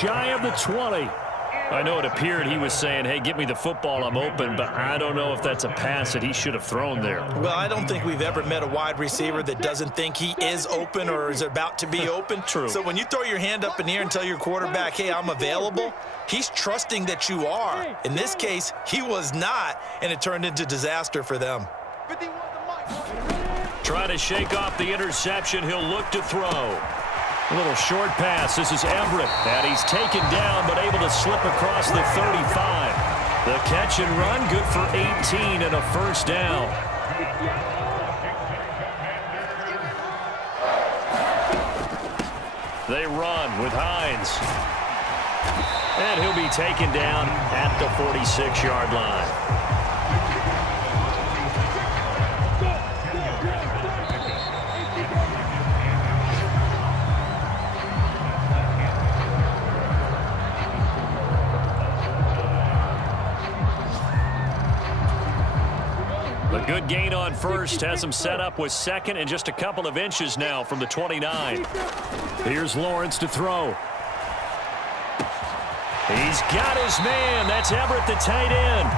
shy of the 20. I know it appeared he was saying, hey, get me the football, I'm open, but I don't know if that's a pass that he should have thrown there. Well, I don't think we've ever met a wide receiver that doesn't think he is open or is about to be open. True. So when you throw your hand up in the air and tell your quarterback, hey, I'm available, he's trusting that you are. In this case, he was not, and it turned into disaster for them. Trying to shake off the interception. He'll look to throw. A little short pass. This is Everett. And he's taken down but able to slip across the 35. The catch and run good for 18 and a first down. They run with Hines. And he'll be taken down at the 46-yard line. A good gain on first, has him set up with second and just a couple of inches now from the 29. Here's Lawrence to throw. He's got his man. That's Everett, the tight end.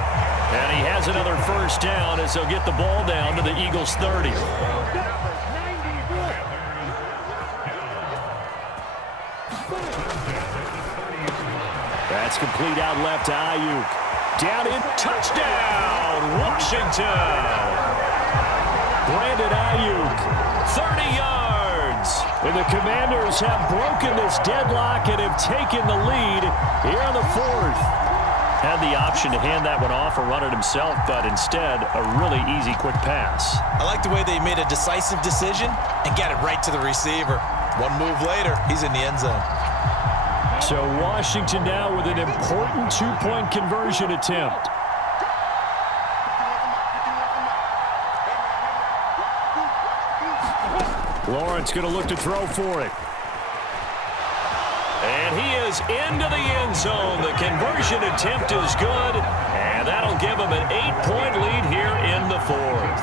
And he has another first down as they'll get the ball down to the Eagles' 30. That's complete out left to Ayuk. Down in, touchdown, Washington. Brandon Ayuk, 30 yards. And the Commanders have broken this deadlock and have taken the lead here in the fourth. Had the option to hand that one off or run it himself, but instead, a really easy, quick pass. I like the way they made a decisive decision and got it right to the receiver. One move later, he's in the end zone. So Washington now with an important two-point conversion attempt. Lawrence going to look to throw for it. And he is into the end zone. The conversion attempt is good, and that'll give him an 8-point lead here in the fourth.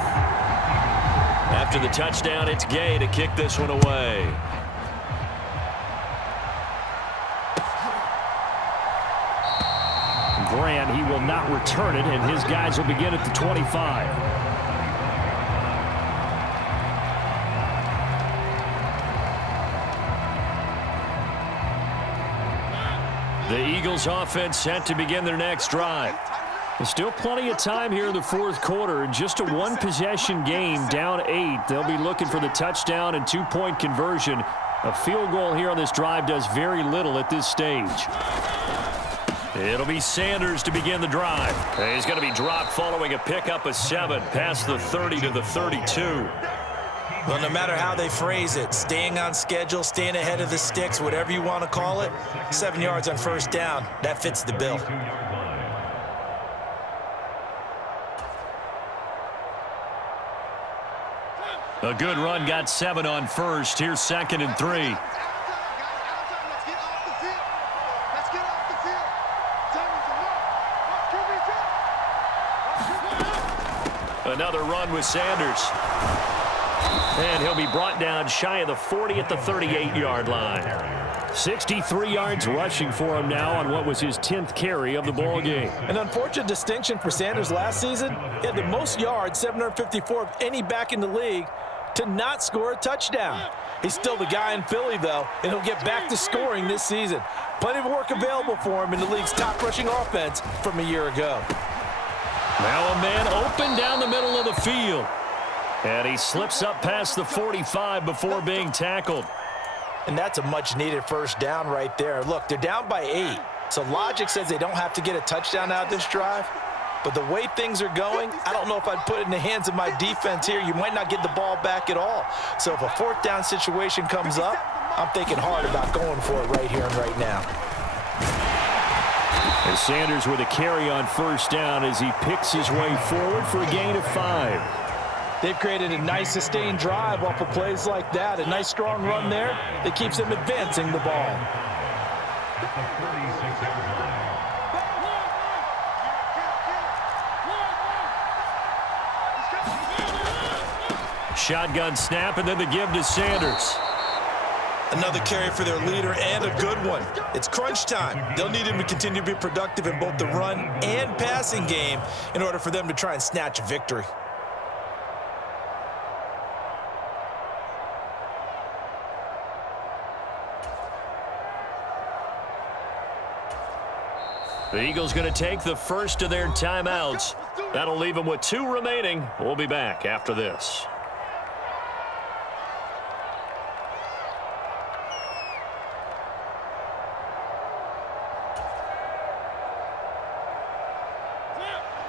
After the touchdown, it's Gay to kick this one away. Grant, he will not return it, and his guys will begin at the 25. The Eagles offense set to begin their next drive. There's still plenty of time here in the fourth quarter. Just a one-possession game, down 8. They'll be looking for the touchdown and two-point conversion. A field goal here on this drive does very little at this stage. It'll be Sanders to begin the drive. He's going to be dropped following a pickup of 7 past the 30 to the 32. Well, no matter how they phrase it, staying on schedule, staying ahead of the sticks, whatever you want to call it, 7 yards on first down, that fits the bill. A good run, got 7 on first. Here's 2nd and 3. Another run with Sanders. And he'll be brought down shy of the 40 at the 38-yard line. 63 yards rushing for him now on what was his 10th carry of the ball game. An unfortunate distinction for Sanders last season. He had the most yards, 754 of any back in the league, to not score a touchdown. He's still the guy in Philly, though, and he'll get back to scoring this season. Plenty of work available for him in the league's top rushing offense from a year ago. Now a man open down the middle of the field. And he slips up past the 45 before being tackled. And that's a much-needed first down right there. Look, they're down by 8. So logic says they don't have to get a touchdown out of this drive. But the way things are going, I don't know if I'd put it in the hands of my defense here. You might not get the ball back at all. So if a fourth down situation comes up, I'm thinking hard about going for it right here and right now. And Sanders with a carry on first down as he picks his way forward for a gain of 5. They've created a nice sustained drive off of plays like that. A nice strong run there that keeps them advancing the ball. Shotgun snap and then the give to Sanders. Another carry for their leader, and a good one. It's crunch time. They'll need him to continue to be productive in both the run and passing game in order for them to try and snatch a victory. The Eagles going to take the first of their timeouts. That'll leave them with 2 remaining. We'll be back after this.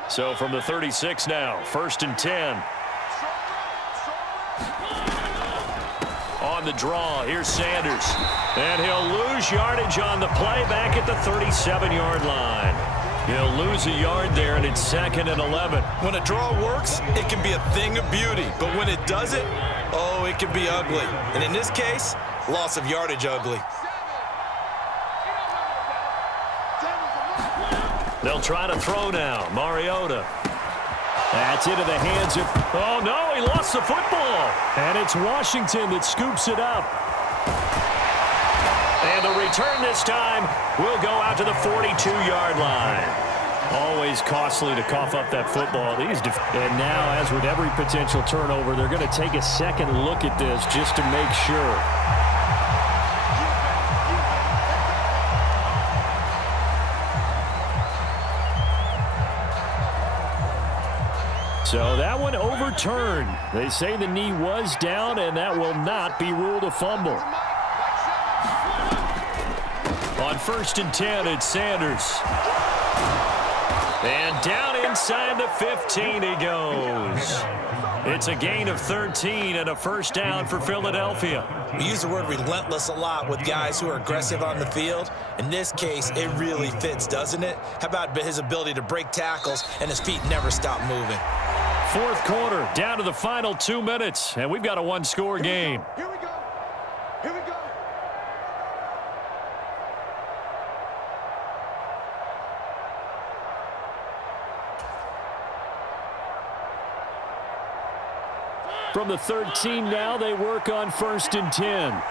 So from the 36 now, 1st and 10. On the draw, here's Sanders. And he'll lose yardage on the play back at the 37-yard line. He'll lose a yard there, and it's 2nd and 11. When a draw works, it can be a thing of beauty. But when it doesn't, oh, it can be ugly. And in this case, loss of yardage ugly. They'll try to throw now. Mariota. That's into the hands of... Oh, no, he lost the football. And it's Washington that scoops it up. And the return this time will go out to the 42-yard line. Always costly to cough up that football. And now, as with every potential turnover, they're going to take a second look at this just to make sure. So that one overturned. They say the knee was down, and that will not be ruled a fumble. On 1st and 10, it's Sanders. And down inside the 15 he goes. It's a gain of 13 and a first down for Philadelphia. We use the word relentless a lot with guys who are aggressive on the field. In this case, it really fits, doesn't it? How about his ability to break tackles and his feet never stop moving? 4th quarter, down to the final 2 minutes, and we've got a 1-score game. Here we go. Here we go. From the 13 now, they work on 1st and 10.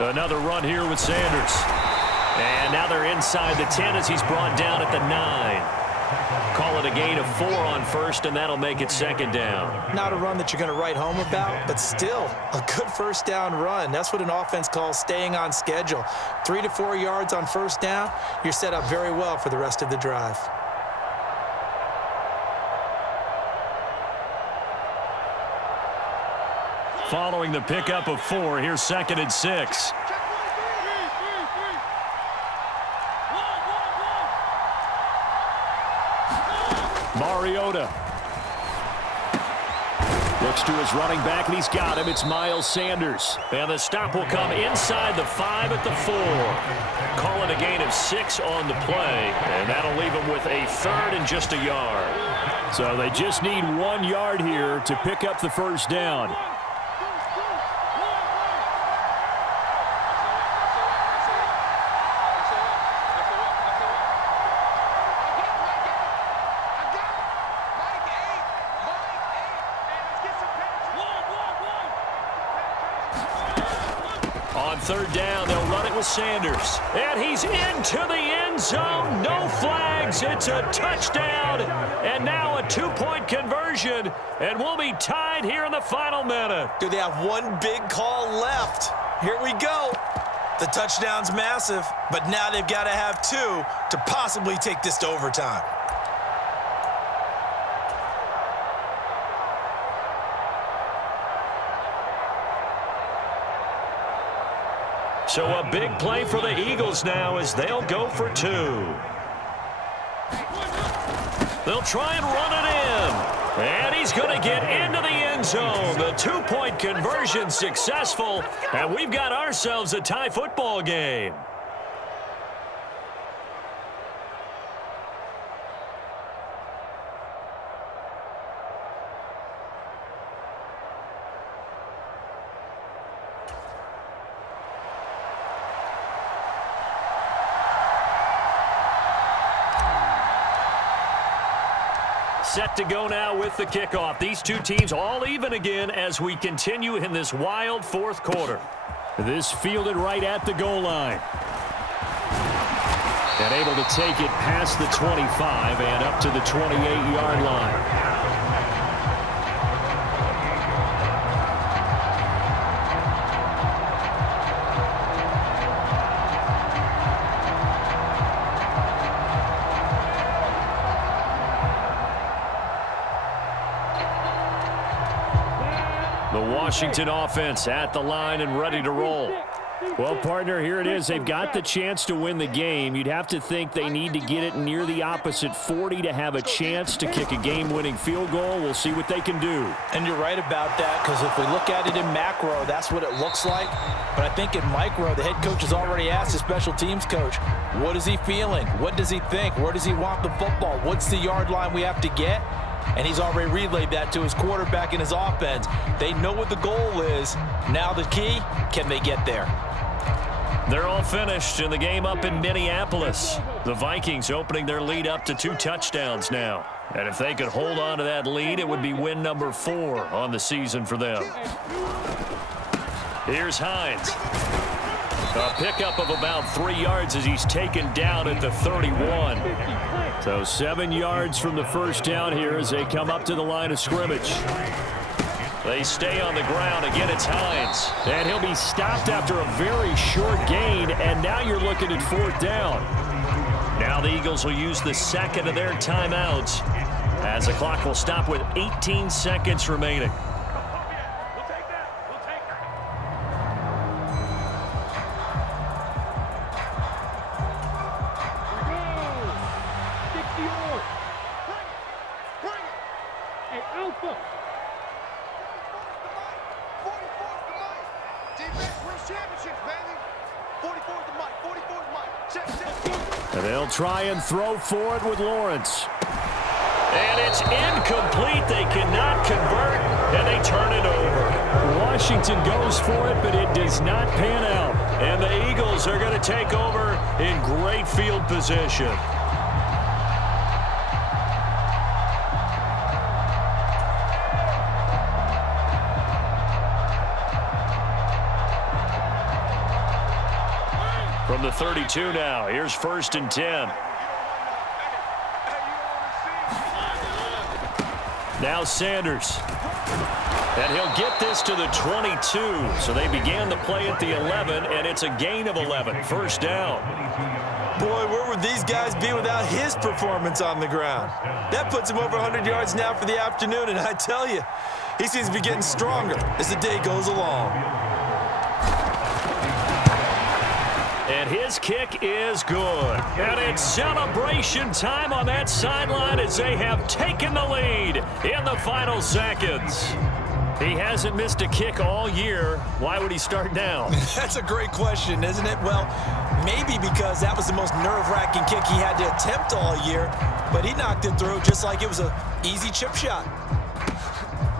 Another run here with Sanders. And now they're inside the 10 as he's brought down at the 9. Call it a gain of 4 on 1st, and that'll make it 2nd down. Not a run that you're going to write home about, but still a good first down run. That's what an offense calls staying on schedule. 3 to 4 yards on 1st down, you're set up very well for the rest of the drive. Following the pickup of 4, here's 2nd and 6. Mariota looks to his running back, and he's got him. It's Miles Sanders. And the stop will come inside the 5 at the 4. Call it a gain of 6 on the play, and that'll leave him with a 3rd and just a yard. So they just need 1 yard here to pick up the first down. On 3rd down, they'll run it with Sanders. And he's into the end zone. No flags. It's a touchdown. And now a 2-point conversion. And we'll be tied here in the final minute. Do they have one big call left? Here we go. The touchdown's massive, but now they've got to have 2 to possibly take this to overtime. So a big play for the Eagles now as they'll go for 2. They'll try and run it in. And he's going to get into the end zone. The 2-point conversion successful. And we've got ourselves a tie football game. set to go now with the kickoff. These two teams all even again as we continue in this wild fourth quarter. This fielded right at the goal line. And able to take it past the 25 and up to the 28-yard line. The Washington offense at the line and ready to roll. Well, partner, here it is. They've got the chance to win the game. You'd have to think they need to get it near the opposite 40 to have a chance to kick a game-winning field goal. We'll see what they can do. And you're right about that, because if we look at it in macro, that's what it looks like. But I think in micro, the head coach has already asked the special teams coach, what is he feeling? What does he think? Where does he want the football? What's the yard line we have to get? And he's already relayed that to his quarterback and his offense. They know what the goal is. Now the key, can they get there? They're all finished in the game up in Minneapolis. The Vikings opening their lead up to 2 touchdowns now. And if they could hold on to that lead, it would be win number 4 on the season for them. Here's Hines. A pickup of about 3 yards as he's taken down at the 31. So 7 yards from the first down here as they come up to the line of scrimmage. They stay on the ground. Again, it's Hines. And he'll be stopped after a very short gain, and now you're looking at 4th down. Now the Eagles will use the second of their timeouts as the clock will stop with 18 seconds remaining. And they'll try and throw for it with Lawrence. And it's incomplete. They cannot convert, and they turn it over. Washington goes for it, but it does not pan out. And the Eagles are going to take over in great field position. From the 32 now, here's 1st and 10. Now Sanders. And he'll get this to the 22. So they began the play at the 11, and it's a gain of 11. 1st down. Boy, where would these guys be without his performance on the ground? That puts him over 100 yards now for the afternoon, and I tell you, he seems to be getting stronger as the day goes along. And his kick is good. And it's celebration time on that sideline as they have taken the lead in the final seconds. He hasn't missed a kick all year. Why would he start now? That's a great question, isn't it? Well, maybe because that was the most nerve-wracking kick he had to attempt all year, but he knocked it through just like it was an easy chip shot.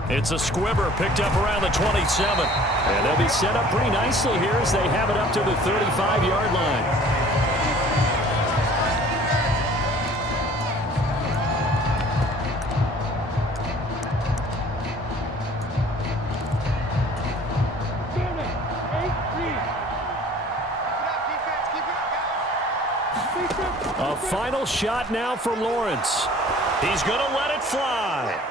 It's a squibber picked up around the 27. And they'll be set up pretty nicely here as they have it up to the 35-yard line. A final shot now for Lawrence. He's going to let it fly.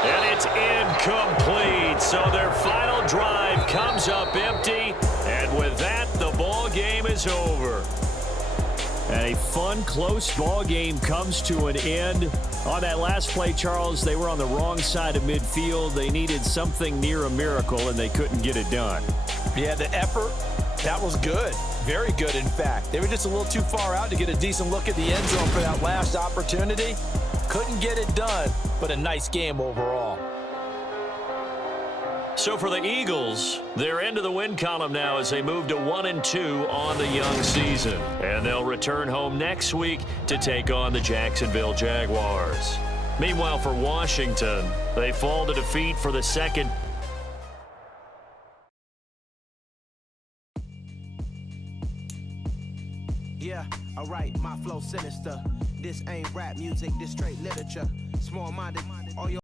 And it's incomplete. So their final drive comes up empty. And with that, the ball game is over. And a fun, close ball game comes to an end. On that last play, Charles, they were on the wrong side of midfield. They needed something near a miracle, and they couldn't get it done. Yeah, the effort, that was good. Very good, in fact. They were just a little too far out to get a decent look at the end zone for that last opportunity. Couldn't get it done, but a nice game overall. So for the Eagles, they're into the win column now as they move to 1-2 on the young season. And they'll return home next week to take on the Jacksonville Jaguars. Meanwhile, for Washington, they fall to defeat for the second. Yeah, Alright, my flow sinister. This ain't rap music, this straight literature. Small-minded